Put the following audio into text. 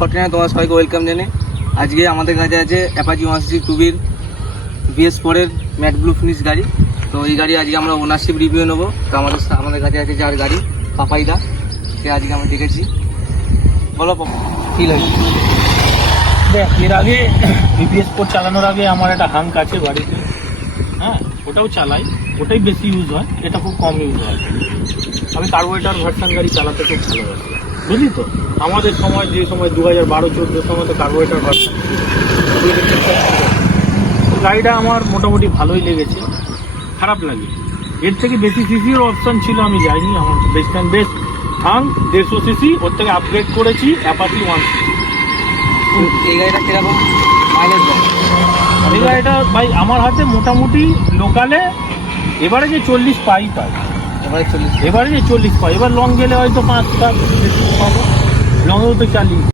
ফর্টিনায় তোমার সবাইকে ওয়েলকাম জানে। আজকে আমাদের কাছে আছে অ্যাপাচি 160 টুবির BS4-এর ম্যাট ব্লু ফিনিশ গাড়ি। তো এই গাড়ি আজকে আমরা ওনারশিপ রিভিউ নেবো। তো আমাদের কাছে আছে যার গাড়ি পাপাইদা, সে আজকে আমরা দেখেছি। বলো কী লাগে? দেখ, এর আগে BS4 চালানোর আগে আমার একটা হাঙ্ক আছে বাড়িতে, হ্যাঁ, ওটাও চালাই, ওটাই বেশি ইউজ হয়, এটা খুব কম ইউজ হয়। আমি কার্বোরেটর ভার্সন গাড়ি চালাতে খুব ভালোবাসি, বুঝলি তো। আমাদের সময়, যে সময় 2012-14 সময় তো কার্বোরেটর ভার্সন গাড়িটা আমার মোটামুটি ভালোই লেগেছে, খারাপ লাগে। এর থেকে বেশি সিসির অপশান ছিল, আমি যাইনি। আমার best and best Hunk 150 CC, ওর থেকে আপগ্রেড করেছি অ্যাপাচি 160। এই গাড়িটা কীরকম মাইলেজ দেয়? এই গাড়িটা ভাই আমার হাতে মোটামুটি লোকালে এবারে যে 40 পাই। এবারে যে 40 পাই। এবার লং গেলে হয়তো 5 পাবো, লংয়েও তো 40।